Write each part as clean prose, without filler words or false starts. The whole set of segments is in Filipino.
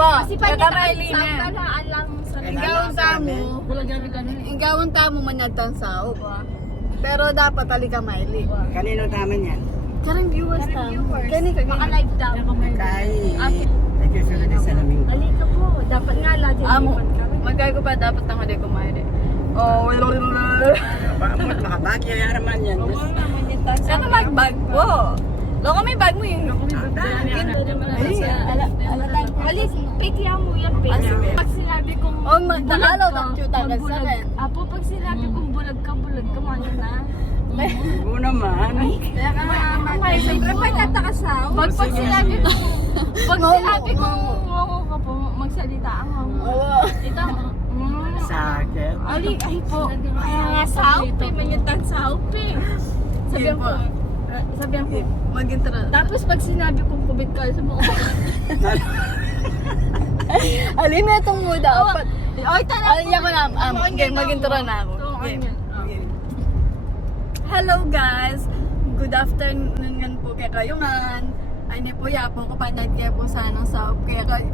po. Kasi pa niya Kakamali na. alam sa Igawang tamo. Igawang tamo manatang sao. Pero dapat talika maili. Kanino tama niyan? Karang viewers tamo. Kani ka Maka-live daw. Kay... Ate. Thank you, Sulit sa laming. Alika po. Dapat nga natin. Amo. Magkaya ko pa dapat ang hindi kumain. Oh, Paamot, makabagyo yan naman yan. Saan ka mag-bag po? Loko may bag mo yung Alis, pikya mo yan, pikya. Pag sinabi kong Oh, magdakalaw ng tiyutagan sa akin. Apo, pag sinabi kong bulag ka, mano na. Oo naman. Kaya ka naman. Siyempre, pag natakasaw. Pag sinabi kong, ngongo ka po, magsalita ang ngongo. Ito, Sakit. Ali, ay po. Kaya nga sa aupe, manyatang sa aupe. Sabihan ko. Sabihan ko. Mag-intro. Tapos pag sinabi kong kubit ka sa mukha. Alin na itong mo dapat. Ay, tara. Ay, ako na. Okay, mag-intro na ako. Game. Hello guys. Good afternoon nga po kaya kayo nga. Ay, ni po yapo ko pa kaya po sanang sa kaya kayo.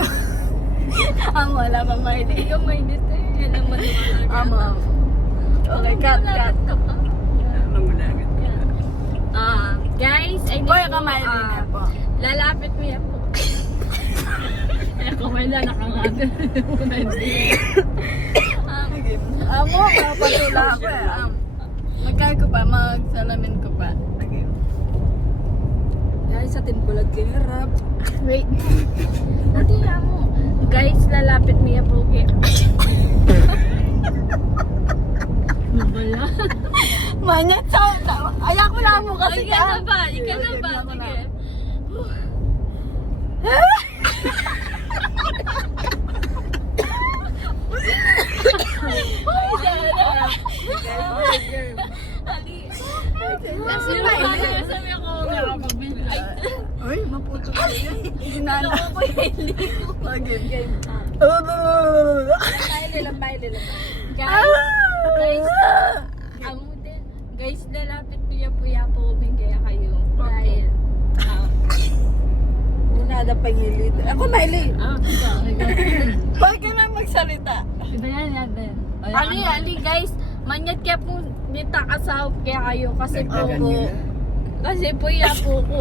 Ang wala pa may di. Ikaw may dito eh. Alam mo naman. Ama. Okay, cut. Alam mo na agad. Guys, ay Boy, kamay din na po. lalapit mo yan po. Ay, kamay na nakangagal. Amo, kapatula ako eh. Magkaya ko pa, magsalamin ko pa. Okay. Guys, sa tinbulag kinirap. Wait. Ate mo. Guys, lalapit mo yan po. Nabala. Manya, ayak mo na mo kasi Ika na ba? Sige. Kasi sabi ako nakapabili. Uy, maputo ka yan. Ginala ko game. Guys, lalapit puya po kaya kayo. Dahil, Nada pangilit. Ako mahilig. ikaw. Bakit ka na magsalita? Iba yan natin. Ali, guys, manyat kaya po nita kasaw kaya kayo kasi po Dagdagan ko. nila. Kasi po po ko.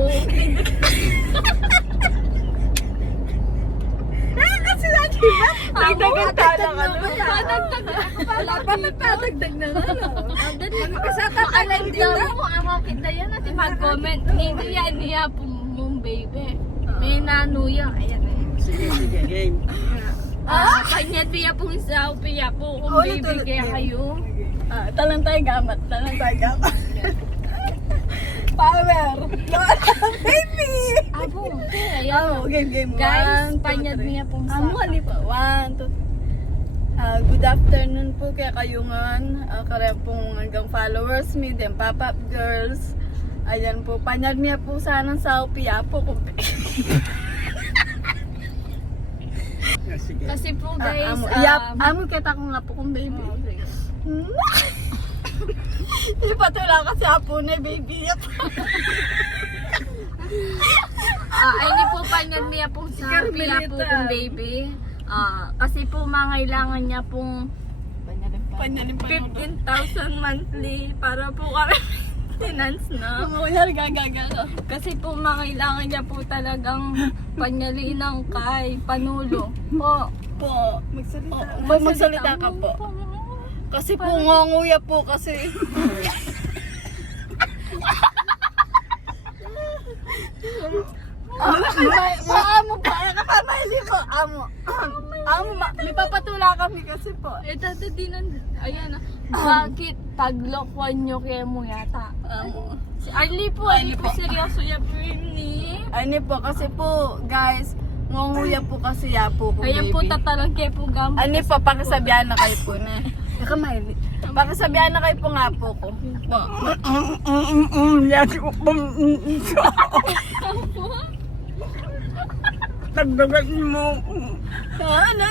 Kasi lagi ba? Dagdagan tala ka na. Wala pa nagtatagdag na ano. Maka-live daw mo. Ang makita yan natin mag-comment. Hindi yan niya po mong baby. May nanuya. Ayan eh. Sige, game. Kanya piya pong isaw, piya po kung baby kaya kayo. Talang tayo gamat. Power! Baby! Abo, ayan. Game. Guys, 1, 2, panyad 3. niya pong sa... Amo, ali pa. 1, 2, good afternoon po kaya kayungan. Kaya pong hanggang followers me, then pop-up girls. Ayan po, panyag niya po sanang sa upiya po. Sige. Kasi po guys, Amo kita ko nga po kung baby. Hindi pa tula kasi apo na baby. ay hindi po panyad niya pong sa piya po kung baby. Kasi po mangailangan niya pong Panyalim pa. 15,000 monthly para po kami maintenance na. Mamuyar gagaga. Kasi po mangailangan niya po talagang panyalinang kay Panulo. Po. Magsalita ka po. Kasi po ngonguya po kasi. Amo pa. Nakamaili po. Amo. May papatula kami kasi po. Dati din ayan bakit paglokwan nyo kaya mo yata? Amo. Si Arlie po, seryoso ya po ni. Ano po kasi po guys. Ngonguya po kasi ya po ko Kaya baby. po tatarang kayo po gamit. Ano po, pakasabihan na kayo po na. Nakamaili. Pakasabihan na kayo po nga po ko. Dagdagan mo. Ano?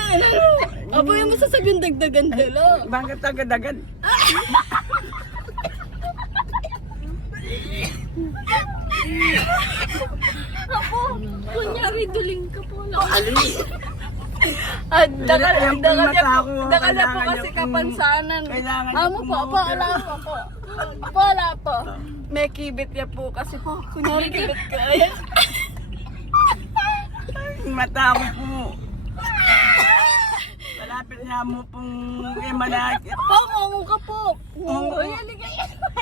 Apo yung masasabihin dagdagan nila. Bakit agad-agad? Kunyari duling ka po. Ali. Daka Yung mata ko, po kailangan kasi niya kapansanan. kailangan niya Amo po, pumupunta. wala po. Wala po. May kibit niya po kasi po. Kunyari kibit ka. Ayan. Yung mata ko po. Malapit na mo pong malaki. Pangungo ka po. Oo. Ayan, ligay.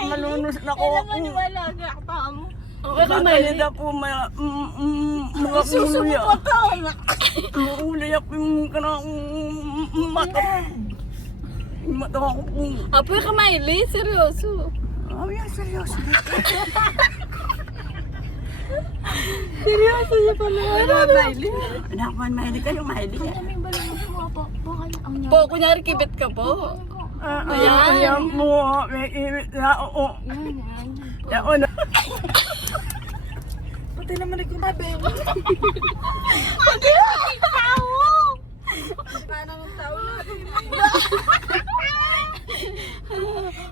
Malunos na ko. Alam mo, niwala ka mo. Okay ka, Kaya Miley. na po mga mga Susumo uluya. pa ka. Mga uluya po yung kanang mata. Yung mata ko po. Apoy ka, Miley. Seryoso. Oh, yan, seryoso. Seryoso niya pala. Ano, Miley? Anak man, Miley kayo, Miley. May balong mo po. Baka ang Po, kunyari kibit ka po. Ayan, ayan mo. May init na, oo. Yan, Pati naman nagkumabi.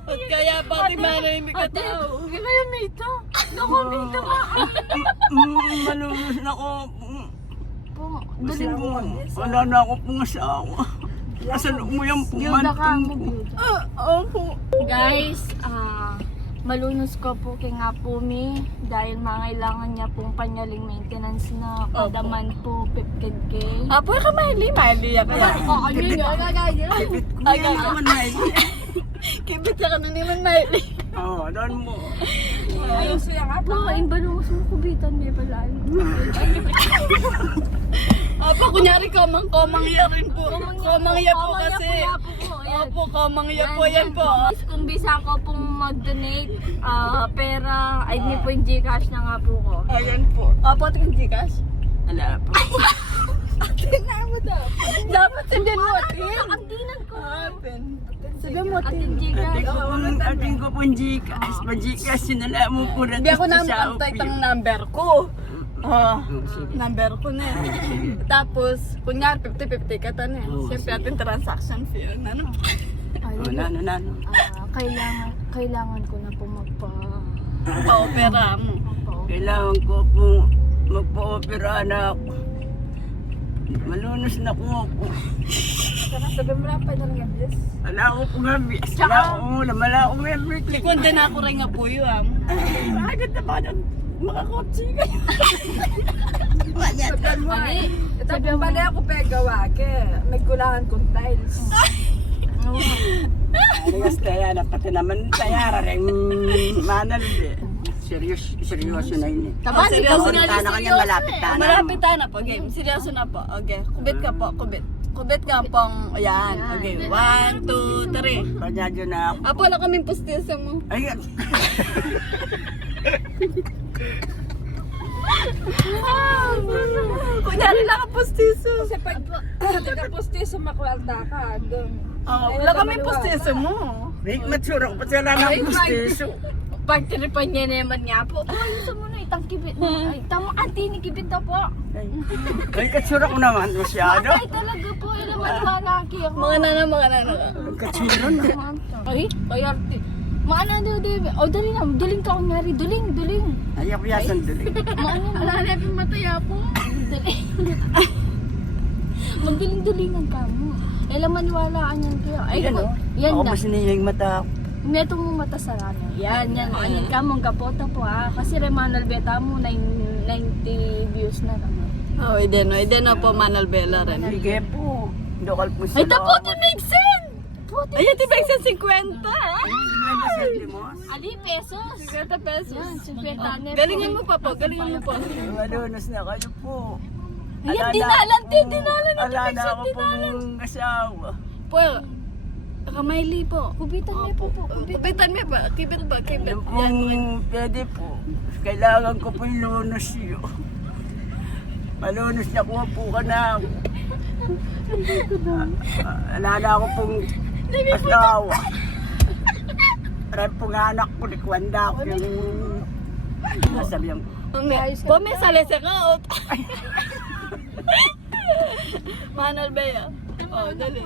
At kaya pati manay may katao. Kaya may ito. Naku, may ito ka. malunos na ko. Po, Kasi dali po, mo. wala na ako pong asawa. Kasalok mo yung Byuda ka mo, pumantong ko. byuda. Opo. Guys, malunos ko po kay nga po mi dahil mangailangan niya pong panyaling maintenance na kada month po 15K. Apoy ka, Miley. Miley ako yan. Kibit ko yan naman, Miley. Kibit ka na naman, Miley. Oo, doon mo. Ayun siya nga Po, yung balong mo kubitan niya pala. Apo, kunyari komang iya rin po. Komang iya po kasi. Opo, komang iya po yan po. Kung bisa ko pong mag-donate pera, ay hindi po yung Gcash na nga po ko. Ayan po. Apo, ito yung Gcash. Wala po. Tingnan mo daw. Dapat sabihin mo, Tin. Ang dinan ko. Sabihin mo, At Tin. yung Gcash. Ating ko pong Gcash. Pa-Gcash, sinala mo po na Hindi ako sa naman ang number ko. Number ko na eh. Tapos, kunyari 50-50 ka ta na eh. Siyempre ating transaction fee yun, ano? Wala. Kailangan ko na po Pa-opera mo. Kailangan ko po magpa-opera na ako. Malunos na ko ako. Sabi mo lang pa ng gabis. Wala ako po gabi. Wala ako ulam. Wala ako memory. Kundi na ako rin nga po yun. Agad na ba ng mga kotse kayo? Sabi mo Pala ako pegawa ke, may kulangan kong tiles. Ayos kaya na pati naman tayara rin manal eh. Seryoso na yun eh. Tama, seryoso na Malapit na kanya, malapit na. Malapit na po, game. Seryoso na po. Okay, kubit ka po, kubit. Kubit ka pong, ayan. Okay, 1, 2, 3. Panyadyo na ako. Apo, wala kaming postisa mo. Ayan. Kunyari lang ang postiso. Kasi pag nagkapusti sa makwalta ka, doon. Wala kaming postiso mo. May matsura ko pati wala na akong gustiso. pag tinipan niya naman nga po, ayusin mo na itang kibit na. Ay, tamo, anti ni kibit na po. Ay, katsura ko naman masyado. Ay, talaga po, ilang malaki ako. Mga nana. Katsura na. Ay, kaya arte. Maano daw, David? O, daling ka kunyari. Duling. Ayaw ko yasan dali. Maano, malalap yung mataya po. Duling. Magduling-dulingan ka mo. Ilang maniwalaan yan kayo. Ay, Ayan o. yan Ako na. mas niyang mata. Meto mo mata sa rana. Yan. Ayan ka mong kapota po ha. Kasi Remanal Beta mo, 90 views na naman. Oh, ide no po Manal Bella rin. Sige po. Dokal po Ay, tapo, Timigsen! Ayun, tibig sa 50. Ali, pesos. 50 pesos. Yan, 50 Galingan mo pa po, galingan mo po. Malunos na kayo po. Ayan, dinalan din, dinalan. Wala na ako pong asawa. Po, kamayli po. Kubitan niya po po. Kubitan mo ba? Kibit ba? Kibit. Yung pong pwede po. Kailangan ko po yung lunos yun. Malunos na kuha po ka na ako. Wala na ako pong asawa. Rin pong anak ko, likwanda ko yung nasabihan ko. Po, may salese ka. Manal Bella. Oh, dali.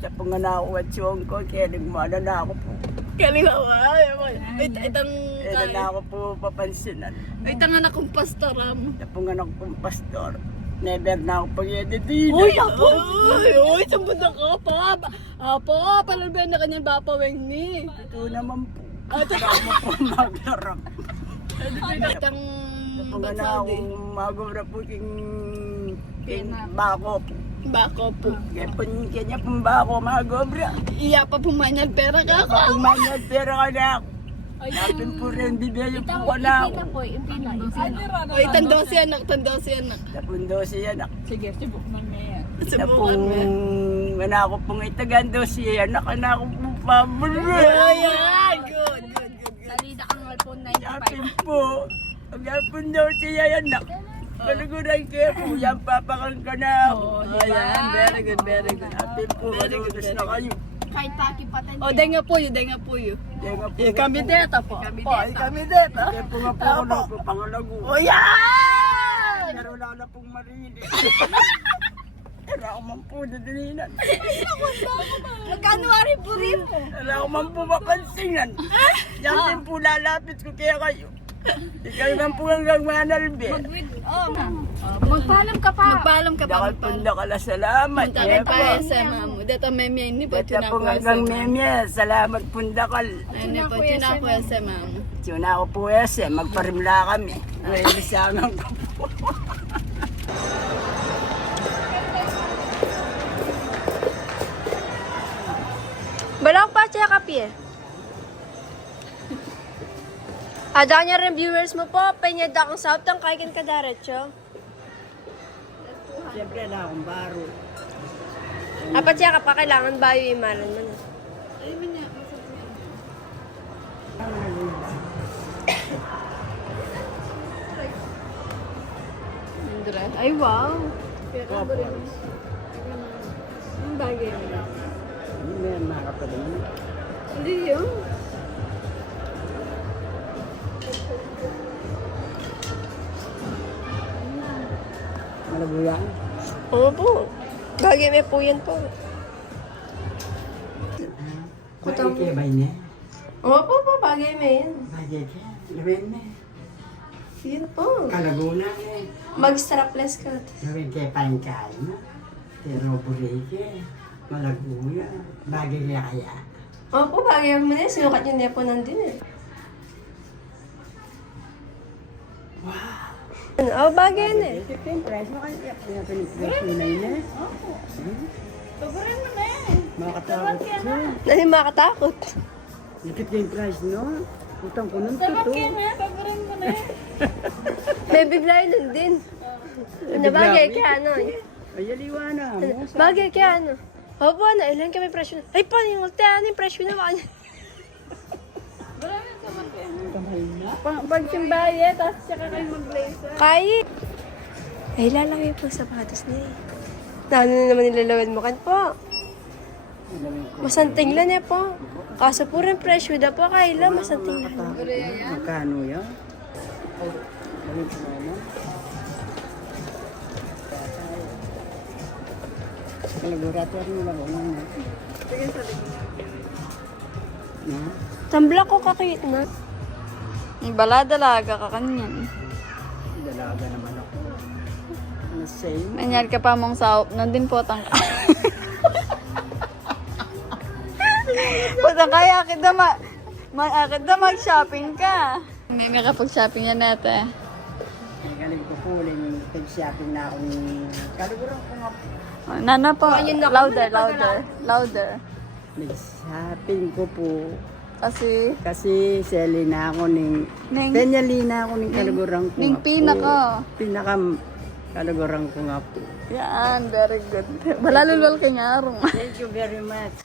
Sa pong anak ko at siyong ko, kaya nagmana na ako po. Galing ako. Itang Kaya na ako po papansinan. itang anak kong pastoram. Sa pong anak kong pastor. Never na ako pag-edit. Uy, ako! Uy, sambod na ka pa! Apo, palabyan na kanyang bapaweng ni. Ito naman po. Ito Wala mo po maglarap. Itang Kung na Batsadi. akong magura po king bako po. Bako po. Kaya po kanya pong bako magobra. Iya pa pumanyan pera ka ako. Kung manyan pera ka na ako. Napin po rin bibigyan po ka na ako. po, impina. O, itando si anak, tando si anak. Tapundo siya na. Sige, subukman niya yan. Na Subukan pong mo. wala ako pong itagando siya. Na ako pong pabulol. Ayan, good, good, good, good. Salida kang alpon Yapin po. Ang yapin daw siya yan na. Kaluguran kayo po. Yan papakal ka na ako. Ayan, very good, very good. Yapin po. Malutos na kayo. Kahit paki patan O, denga po yun, denga po yun. Kaya nga po. Kami deta po. Po, ay kami din. Kaya po nga po ako na po pangalago. O, yan! Pero wala na pong marinig. Wala ako man po dadalinan. January po rin. Wala ako man po mapansinan. Yan din po lalapit ko kaya kayo. Ikaw man po hanggang manalbi. Magpaalam ka pa. Magpaalam ka pa. Dakal po nakala salamat. Punta ka pa sa mamo. Dito may may ni po. Kaya po hanggang memye. Salamat po dakal. Ano po, tuna ko sa mamo. Tuna ako po ese. Magparimla kami. Ay, lisangan ko po. Balak pa siya kapi eh. Ada niya rin viewers mo po, penyada kang sautang kaikin ka diretso. Siyempre na akong baro. Apat siya ka pa kailangan bayo imalan mo na. Ay, wow. Ang bagay mo. Hindi na nakapadaling. Hindi yun. Malago yan. Oo po. Bagay may po yan po. Kutang kaya ba yun eh? Oo po, bagay may yan. Bagay ka. Lawin na. Yan po. Kalaguna eh. Mag-strapless ka. Lawin kaya pangkain mo. Pero buri ka. Malaguya. Bagay kaya kaya. Oo po, bagay mo na yan. Sinukat yung nepo nandun eh. Wow. Oo, bagay yan eh. 15 price mo kaya. Pinag-price mo na yun eh. Paborin mo na eh. Makatakot ko. Nani makatakot. Dikit yung price no? Utang ko nun to. Paborin mo na eh. May biglay nun din. Ano bagay kaya ano? Ay, aliwa na mo. Bagay kaya ano? Opo, ano, ilan kami presyo na? Ay, paano yung ulti? Ano yung presyo na ba? Kamay na. Pag simbaye, tapos tsaka kayo mag-blazer. Kaya. Ay, lalagay po sa sapatos niya eh. Ano na naman nilalawin mo kan po? Masanting lang eh po. Kaso po rin presyo na po, Kayla, masanting lang. Magkano yan? Balik mo na. Kalagurator mo lang ako na. Na? Tambla ko kakit na. Bala-dalaga ka kanyan. Dalaga naman ako. Ano same? Nangyari ka pa mong saup, nandun po tang ka. Puta kaya akit na mag-shopping ka. Hindi nakapag-shopping yan natin. Ay, galing ko po uling pag-shopping na akong kaliguran ko nga po. Nana po, Ayun na, louder, kami louder, louder. Nag-shopping ko po. Kasi, Kasi seli na ako ning Ning- Penyali na ako ning kalugurang ko. ning nga po. pinaka. Pinaka kalugurang ko nga po. Yan, very good. Balalulwal kay nga arong. Thank you very much.